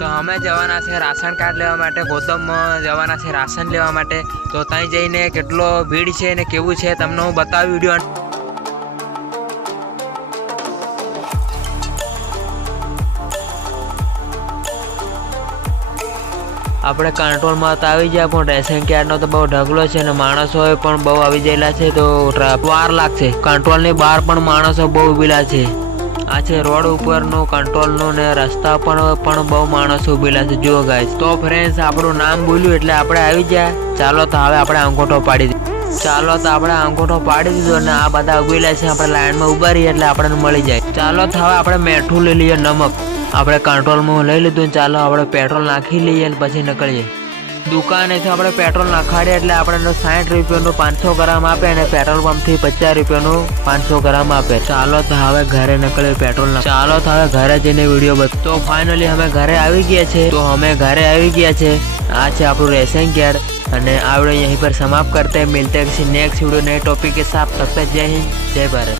તો અમે જવાના છે રાશન કાર્ડ લેવા માટે ગોતમમાં જવાના છે રાશન લેવા માટે. તો ત્યાં જઈને કેટલો ભીડ છે ને કેવું છે તમને હું બતાવી વીડિયો આપણે કંટ્રોલમાં તો આવી જાય પણ રેશન કાર્ડનો તો બહુ ઢગલો છે અને માણસો પણ બહુ આવી ગયેલા છે, તો વાર લાગશે. કંટ્રોલની બહાર પણ માણસો બહુ ઉભેલા છે. આ છે રોડ ઉપરનું કંટ્રોલનું ને રસ્તા પણ પણ બહુ માણસો ઉભેલા છે. જુઓ ગાઈસ તો ફ્રેન્ડ્સ આપણું નામ બોલ્યું એટલે આપણે આવી ગયા. ચાલો તો હવે આપણે અંગોઠો પાડી ચાલો તો આપણે અંગોઠો પાડી દીધો અને આ બધા ઉભેલા છે. આપણે લાઈનમાં ઊભા રહીએ એટલે આપણને મળી જાય. ચાલો તો હવે આપણે મેઠું લઈ લઈએ નમક. આપણે કંટ્રોલમાં લઈ લીધું ચાલો આપણે પેટ્રોલ નાખી લઈએ અને પછી નીકળીએ. દુકાનેથી આપણે પેટ્રોલ નખાડીએ એટલે આપણને સાઠ રૂપિયાનું પાંચસો ગ્રામ આપે અને પેટ્રોલ પંપથી પચાસ રૂપિયાનું પાંચસો ગ્રામ આપે ચાલો તો હવે ઘરે નીકળીએ પેટ્રોલ નાખ- ચાલો તો હવે ઘરે જઈને વિડીયો બત તો ફાઇનલી અમે ઘરે આવી ગયા છે તો અમે ઘરે આવી ગયા છે આ છે આપણું રેશન કાર્ડ અને આ वीडियो यहीं पर समाप्त करते हैं मिलते हैं किसी नेक्स्ट वीडियो नए टॉपिक के साथ तब तक जय हिंद जय भारत